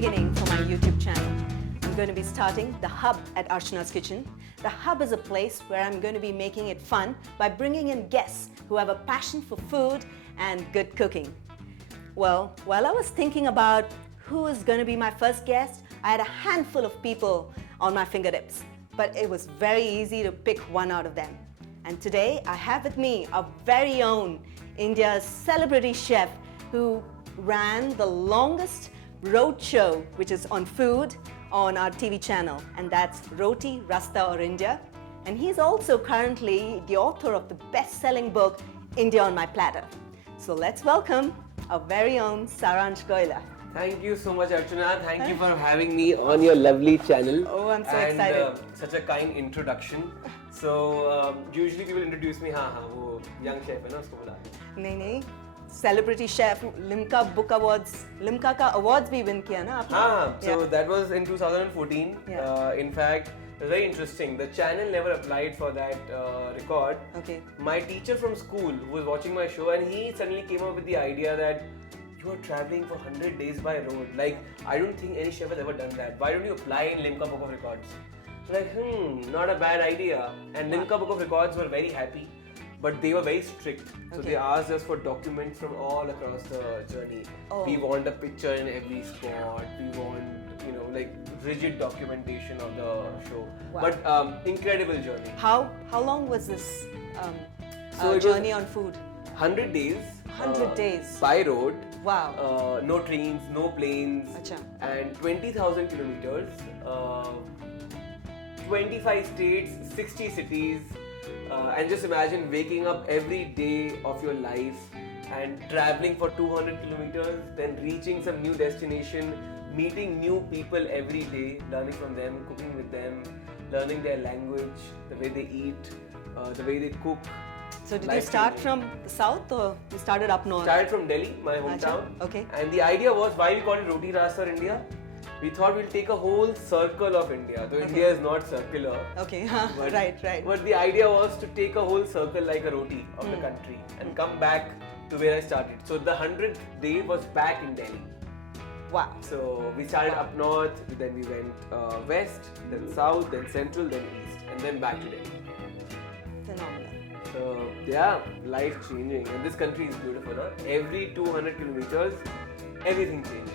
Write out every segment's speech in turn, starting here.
beginning for my YouTube channel. I'm going to be starting the Hub at Archana's Kitchen. The Hub is a place where I'm going to be making it fun by bringing in guests who have a passion for food and good cooking. Well, while I was thinking about who is going to be my first guest, I had a handful of people on my fingertips, but it was very easy to pick one out of them. And today I have with me our very own India's celebrity chef who ran the longest road show, which is on food, on our TV channel, and that's Roti, Rasta or India. And he's also currently the author of the best-selling book, India on My Platter. So let's welcome our very own Saransh Goila. Thank you so much, Archana. Thank you for having me on your lovely channel. Oh, I'm so excited. Such a kind introduction. So, usually people introduce me, वो young chef है ना, उसको बुला के. नहीं, celebrity chef, Limca Book Awards, Limca का awards भी win किया ना आपने? So that was in 2014. Yeah. In fact, it was very interesting. The channel never applied for that record. Okay. My teacher from school who was watching my show, and he suddenly came up with the idea that you are traveling for 100 days by road. Like, I don't think any chef has ever done that. Why don't you apply in Limca Book of Records? So like, not a bad idea. And Limca Book of Records were very happy, but they were very strict. So they asked us for documents from all across the journey. Oh. We want a picture in every spot. We want, like rigid documentation of the show. Wow. But incredible journey. How long was this So it journey was on food? 100 days. 100 days. By road. Wow. No trains, no planes. Achha. And 20,000 kilometers. 25 states, 60 cities. And just imagine waking up every day of your life and traveling for 200 kilometers, then reaching some new destination, meeting new people every day, learning from them, cooking with them, learning their language, the way they eat, the way they cook. So did you start from the south or you started up north? Started from Delhi, my hometown. Okay. And the idea was, why we call it Roti, Rasta or India? We thought we'll take a whole circle of India. Though India is not circular. Okay, But, right. But the idea was to take a whole circle like a roti of the country and come back to where I started. So the 100th day was back in Delhi. Wow. So we started up north, then we went west, then south, then central, then east, and then back to Delhi. Phenomenal. So yeah, life changing. And this country is beautiful. Huh? Every 200 kilometers, everything changes.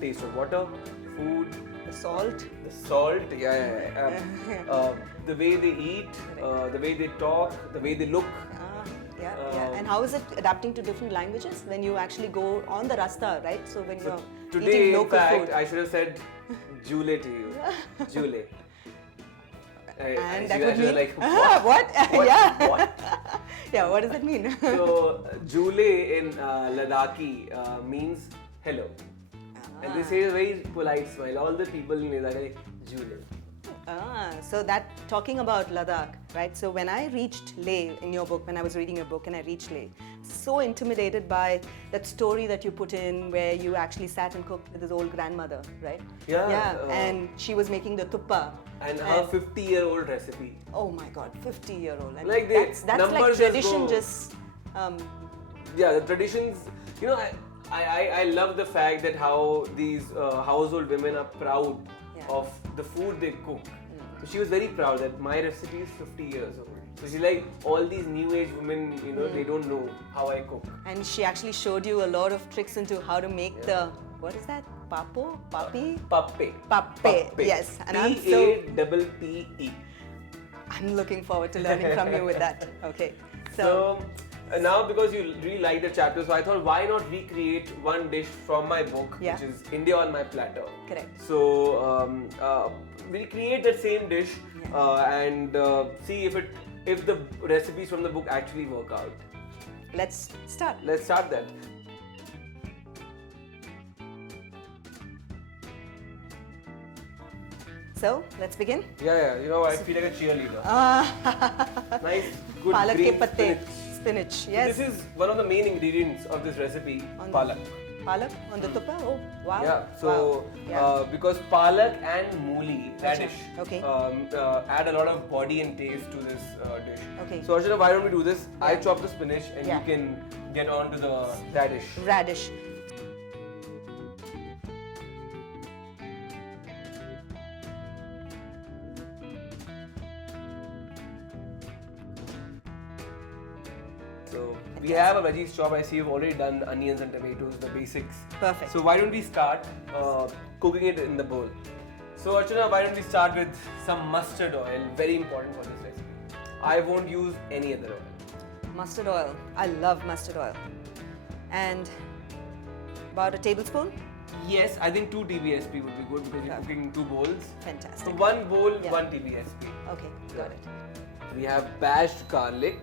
Taste of water, food, The salt. The way they eat, the way they talk, the way they look. Yeah. And how is it adapting to different languages when you actually go on the Rasta, right? So when you're Today, eating in local fact, food. I should have said Jule to you. Jule. And that you would guys were mean like, what? What? Yeah. What? Yeah. What does that mean? So Jule in Ladakhi means hello. And they say a very polite smile. All the people in Ladakh are like, Jule. So that, talking about Ladakh, right? So when I reached Leh in your book, when I was reading your book and I reached Leh, so intimidated by that story that you put in where you actually sat and cooked with his old grandmother, right? Yeah. And she was making the Thukpa. And her 50-year-old recipe. Oh my God, 50-year-old. And Like that's like numbers tradition just just... Yeah, the traditions, I love the fact that how these household women are proud of the food they cook. So she was very proud that my recipe is 50 years old. So she's like, all these new age women, they don't know how I cook. And she actually showed you a lot of tricks into how to make the, what is that? Papo? Papi? Pappe. Yes. And Pappe. I'm looking forward to learning from you with that. Okay. So now, because you really like the chapter, so I thought, why not recreate one dish from my book, which is India on My Platter. Correct. So we'll create that same dish and see if the recipes from the book actually work out. Let's start. Let's start that. So, let's begin. Yeah. I feel like a cheerleader. Nice, good Palak green ke patte. spinach. Spinach, yes. This is one of the main ingredients of this recipe, palak. Palak on the Thukpa? Oh, wow. Yeah, so because palak and mooli, radish, add a lot of body and taste to this dish. Okay. So Archana, why don't we do this? I chop the spinach and you can get on to the radish. Radish. We have a veggies chop. I see you've already done onions and tomatoes, the basics. Perfect. So why don't we start cooking it in the bowl? So Archana, why don't we start with some mustard oil, very important for this recipe. I won't use any other oil. Mustard oil. I love mustard oil. And about a tablespoon? Yes, I think 2 TBSP would be good because you're cooking in 2 bowls. Fantastic. So 1 bowl, Yeah. 1 TBSP. Okay, got it. We have bashed garlic.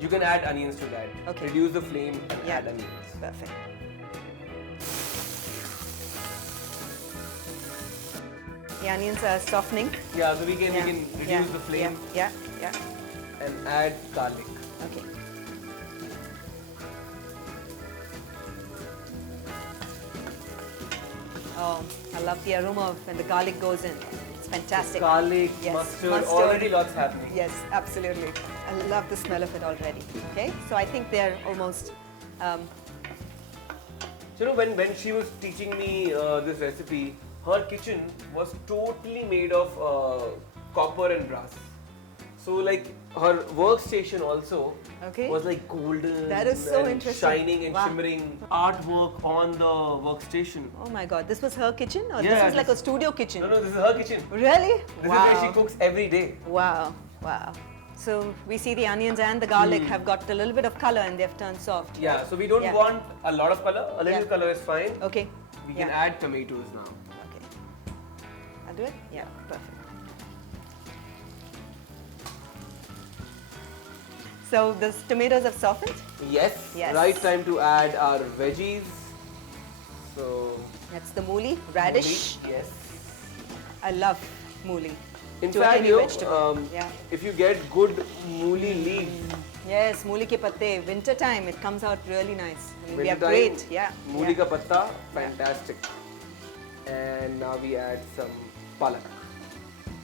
You can add onions to that. Okay. Reduce the flame and Yeah. add onions. Perfect. The onions are softening. Yeah, so we can reduce the flame Yeah. and add garlic. Okay. Oh, I love the aroma of when the garlic goes in. It's fantastic. Garlic, Yes, mustard, already lots happening. Yes, absolutely. I love the smell of it already. Okay, so I think they're almost. So, you know, when she was teaching me this recipe, her kitchen was totally made of copper and brass. So, like, her workstation also Okay. was like golden That is so and interesting. shining and Wow. shimmering. Artwork on the workstation. Oh my God, this was her kitchen, or Yeah, this was like a this- studio kitchen? No, this is her kitchen. Really? This wow. is where she cooks every day. Wow, wow. So we see the onions and the garlic have got a little bit of color and they've turned soft. Yeah, right? so we don't Yeah. want a lot of color. A little Yeah. color is fine. Okay. We can Yeah. add tomatoes now. Okay. I'll do it? Yeah, perfect. So the tomatoes have softened. Yes. Yes. Right time to add our veggies. So. That's the mooli, radish. Mooli, yes. I love mooli. In To fact, any you know, vegetable. Yeah. if you get good mooli leaves, Yes, mooli ke patte. Winter time, it comes out really nice. I mean, we winter have time, great. Yeah. mooli yeah. ka patta, fantastic. And now we add some palak.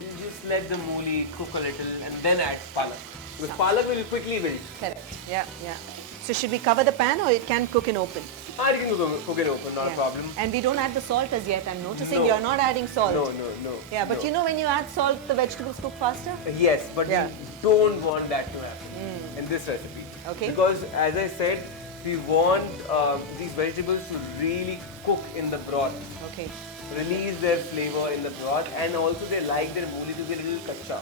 You just let the mooli cook a little and then add palak. Because palak will quickly wilt. Correct. Yeah, yeah. So should we cover the pan or it can cook in open? I can cook it open, not a Yeah. problem. And we don't add the salt as yet. I'm noticing No. you're not adding salt. No. Yeah, but no. you know when you add salt, the vegetables cook faster? Yes, but Yeah. we don't want that to happen in this recipe. Okay. Because as I said, we want these vegetables to really cook in the broth, Okay. release their flavor in the broth, and also they like their mooli to be a little kacha.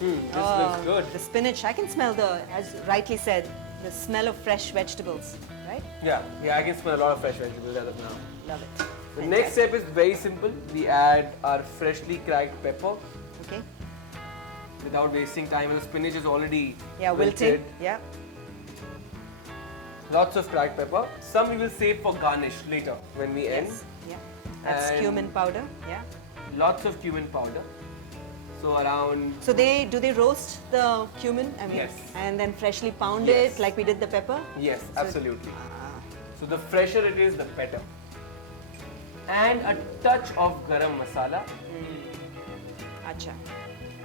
This looks good. The spinach, I can smell as rightly said, the smell of fresh vegetables, right? Yeah, I can smell a lot of fresh vegetables as of now. Love it. The next step is very simple. We add our freshly cracked pepper Okay. without wasting time, and the spinach is already Yeah, wilted. Yeah. Lots of cracked pepper. Some we will save for garnish later when we end. Yes. Yeah. That's And- cumin powder. Yeah. Lots of cumin powder. So around So do they roast the cumin? I mean, Yes. and then freshly pound Yes. it like we did the pepper? yes, absolutely. Ah, So the fresher it is, the better. And a touch of garam masala. acha.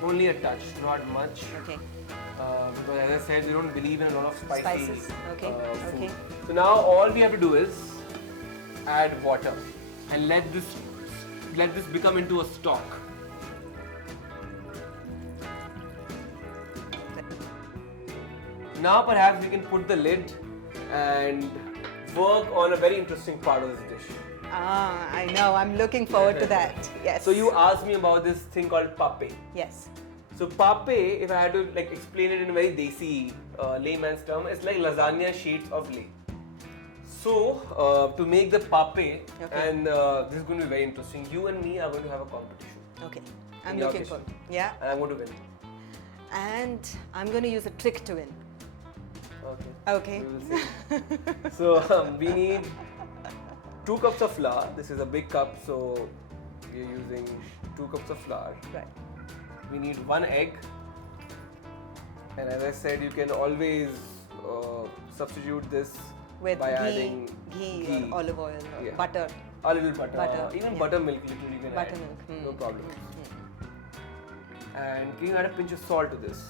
Only a touch, not much. Okay. Because as I said, we don't believe in a lot of spicy Spices. Okay. food. Okay. So now all we have to do is add water and let this become into a stock. Now perhaps we can put the lid and work on a very interesting part of this dish. Ah, I know. I'm looking forward to that. Yes. So you asked me about this thing called pape. Yes. So pape, if I had to like explain it in a very desi layman's term, it's like lasagna sheets of lay. So to make the pape, Okay. and this is going to be very interesting. You and me are going to have a competition, Okay. I'm In your looking for. kitchen. Yeah. and I'm going to win. And I'm going to use a trick to win. Okay. Okay. We will see. So we need 2 cups of flour. This is a big cup, so we are using 2 cups of flour. Right. We need 1 egg, and as I said, you can always substitute this With by ghee, adding ghee or olive oil or Yeah. butter. a little butter, Butter, even yeah. buttermilk little you can add. Buttermilk, No problem. And can you add a pinch of salt to this?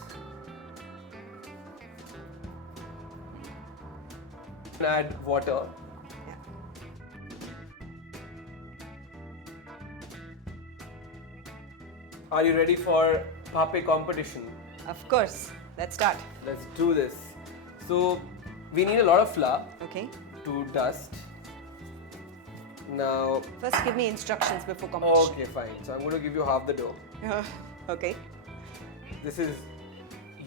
Add water. Yeah. Are you ready for Pape competition? Of course. Let's start. Let's do this. So, we need a lot of flour Okay. to dust. Now, First, give me instructions before competition. okay, fine. So, I'm going to give you half the dough. Okay. This is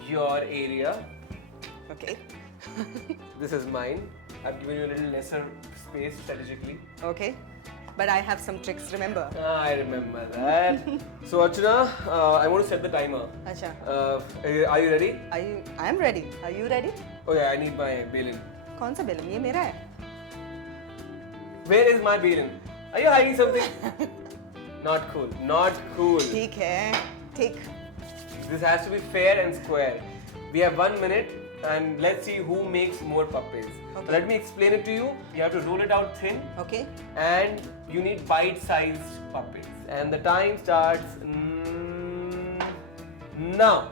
your area. Okay. This is mine. I've given you a little lesser space strategically. Okay. But I have some tricks, remember? I remember that. So, Archana, I want to set the timer. Acha. Are you ready? I am ready. Are you ready? Oh yeah, I need my bailin. कौन सा बेलन? ये मेरा है. Where is my bailin? Are you hiding something? Not cool. Not cool. ठीक है. Take. This has to be fair and square. We have 1 minute and let's see who makes more puppets. Okay. So let me explain it to you. You have to roll it out thin Okay. and you need bite-sized puppets. And the time starts now.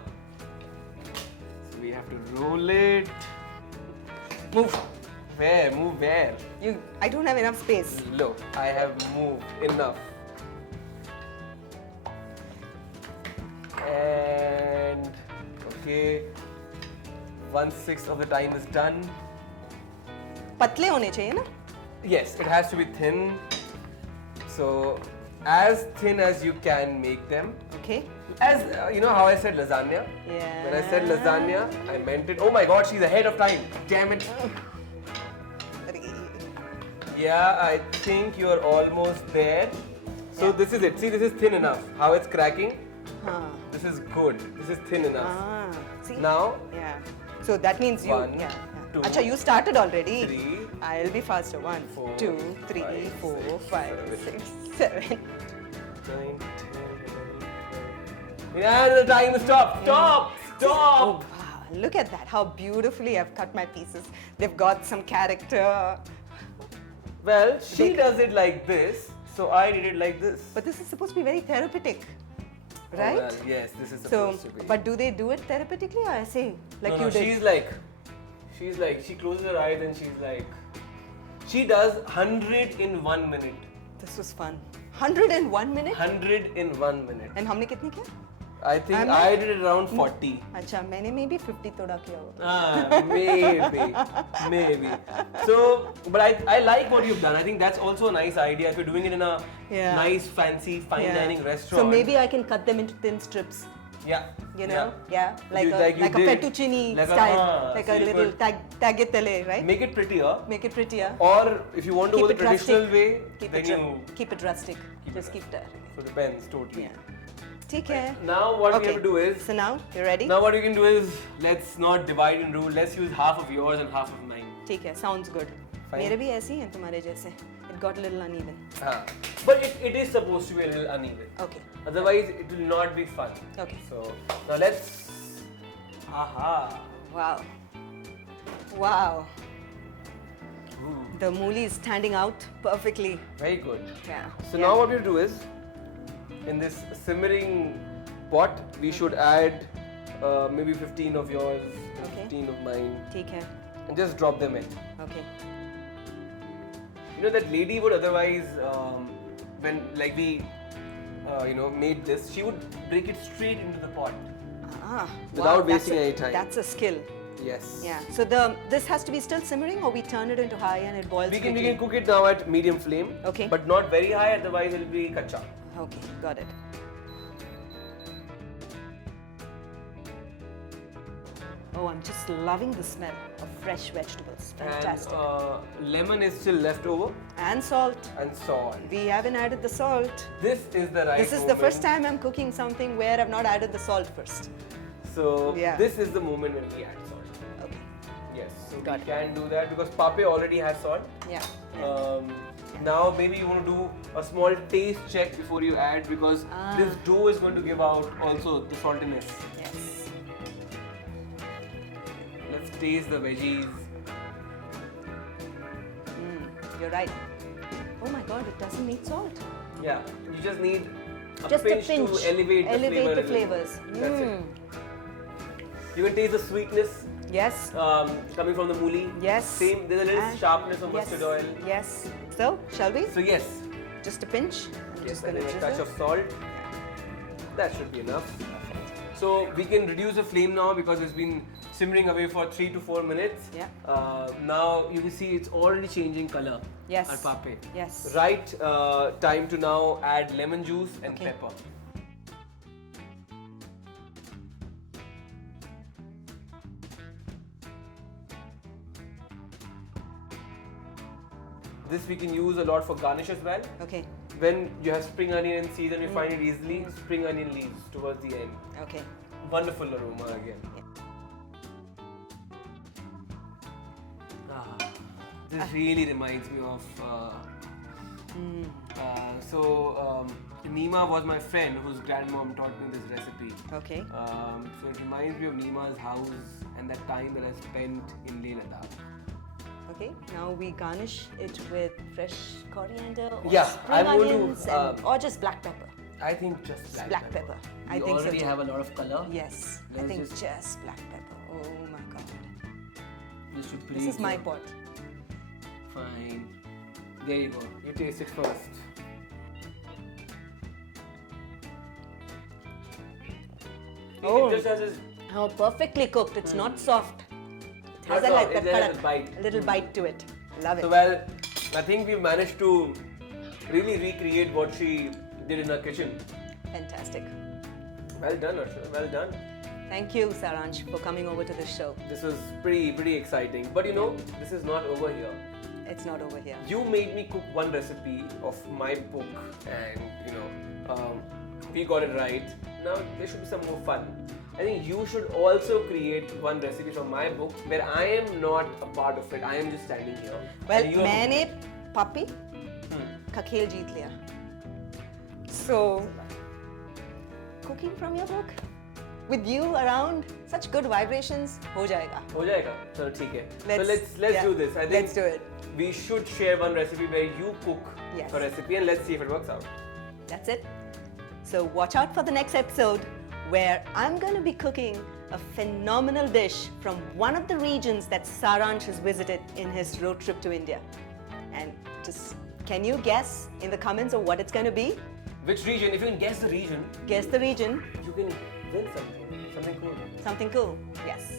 So we have to roll it. Move. Where? Move where? I don't have enough space. Look, I have moved enough. And okay, 1/6 of the time is done. पतले होने चाहिए ना? Yes, it has to be thin. So as thin as you can make them. Okay. As you know how I said lasagna? Yeah. When I said lasagna, I meant it. Oh my God, she's ahead of time. Damn it. Yeah, I think you're almost there. So Yeah. this is it. See, this is thin enough. How it's cracking? हाँ. This is good. This is thin enough. See? Now, Yeah. So that means you. One, Yeah. two, Acha, you started already. 3, I'll be faster. 1, 4, 2, 3, 5, 4, 6, 5, 7, 6, 7. 9, 10, 11. Yeah, the time is stopped. Stop! Stop! Oh, wow. Look at that. How beautifully I've cut my pieces. They've got some character. Well, she Big. does it like this, so I did it like this. But this is supposed to be very therapeutic. Right? Oh, well, yes, this is So, supposed to be. but do they do it therapeutically or I say like no, you did? she's like, she closes her eyes and she's like, she does 100 in 1 minute. This was fun. 101 minutes? 100 in 1 minute. And हमने कितने किया? I think I'm I not- did it around 40. अच्छा मैंने maybe 50 तोड़ा किया होगा. Maybe. So, but I like what you've done. I think that's also a nice idea. If you're doing it in a Yeah. nice, fancy, fine Yeah. dining restaurant. So maybe I can cut them into thin strips. Yeah. You know, yeah, like Like you a did. fettuccine Like a- style, like so a you little could tagliatelle, right? Make it prettier. Make it prettier. Or if you want to go the traditional rustic. way, Keep then it you keep it rustic. Just keep that. So depends totally. Yeah. ठीक है. Now what we Okay. have to do is, So now you ready? now what you can do is, let's not divide and rule. Let's use half of yours and half of mine. ठीक है. Sounds good. Fine. मेरे भी ऐसे ही हैं तुम्हारे जैसे. It got a little uneven. But it is supposed to be a little uneven. Okay. Otherwise, it will not be fun. Okay. So now let's. Aha. Wow. Wow. Ooh, The mooli is standing out perfectly. very good. Yeah. So now what we do is, in this simmering pot, we should add maybe 15 of yours, and Okay. 15 of mine, ठीक है. and just drop them in. Okay. You know that lady would otherwise, when like we, made this, she would break it straight into the pot. Ah. Without wow, wasting any time. That's a skill. Yes. Yeah. So this has to be still simmering, or we turn it into high and it boils. We can quickly? cook it now at medium flame. Okay. But not very high, otherwise it will be kacha. Okay, got it. Oh, I'm just loving the smell of fresh vegetables. Fantastic. And lemon is still left over, And salt. and salt. We haven't added the salt. This is the right This is the moment. first time I'm cooking something where I've not added the salt first. So Yeah. this is the moment when we add salt. Okay. Yes. So Got we it. can do that because Pape already has salt. Yeah. Now maybe you want to do a small taste check before you add because this dough is going to give out also the saltiness. Yes. Let's taste the veggies. You're right. Oh my God, it doesn't need salt. Yeah, you just need Just a pinch. to elevate the flavor. the flavors. That's it. You can taste the sweetness Yes. coming from the mooli. Yes. Same, there's a little And- sharpness of yes. mustard oil. Yes. So, shall we? So yes, Just a pinch. I'm yes, just and gonna then a drizzle. touch of salt. That should be enough. So we can reduce the flame now because it's been simmering away for 3 to 4 minutes. Yeah. Now you can see it's already changing color. Yes. Our pape. Yes. Right time to now add lemon juice and Okay. pepper. This we can use a lot for garnish as well. Okay. When you have spring onion in season, you find it easily. Spring onion leaves towards the end. Okay. Wonderful aroma again. This really reminds me of. Nima was my friend whose grandmom taught me this recipe. Okay. So it reminds me of Nima's house and that time that I spent in Leh Ladakh. Okay. Now we garnish it with fresh coriander or Yeah, spring I'm going to, onions or just black pepper. I think just Black pepper. We I think so already too. have a lot of color. Yes. I Let's think just- just black pepper. Oh my god. Just to This is my pot. Fine. There you go. You taste it first. Oh. It just has this Oh, perfectly cooked. It's not soft. It has Not a, like soft, that it has kind a bite. a little bite to it. Love it. So well, I think we've managed to really recreate what she did in her kitchen. Fantastic. Well done, Archana. Well done. Thank you, Saransh, for coming over to the show. This was pretty exciting. But you know, this is not over here. It's not over here. You made me cook one recipe of my book, and you know, we got it right. Now there should be some more fun. I think you should also create one recipe from my book where I am not a part of it. I am just standing here. Well, and you are- मैंने पापी का खेल जीत लिया. So, cooking from your book with you around, such good vibrations, हो जाएगा. हो जाएगा. चलो ठीक है. So let's yeah, do this. I think let's do it. we should share one recipe where you cook Yes. a recipe and let's see if it works out. That's it. So watch out for the next episode where I'm going to be cooking a phenomenal dish from one of the regions that Saransh has visited in his road trip to India. And just, can you guess in the comments of what it's going to be? Which region? If you can guess the region, Guess the region. you can win something. Something cool. Something cool. Yes.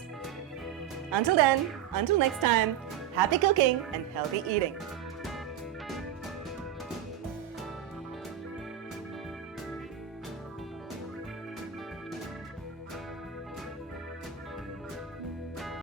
Until then, until next time, happy cooking and healthy eating.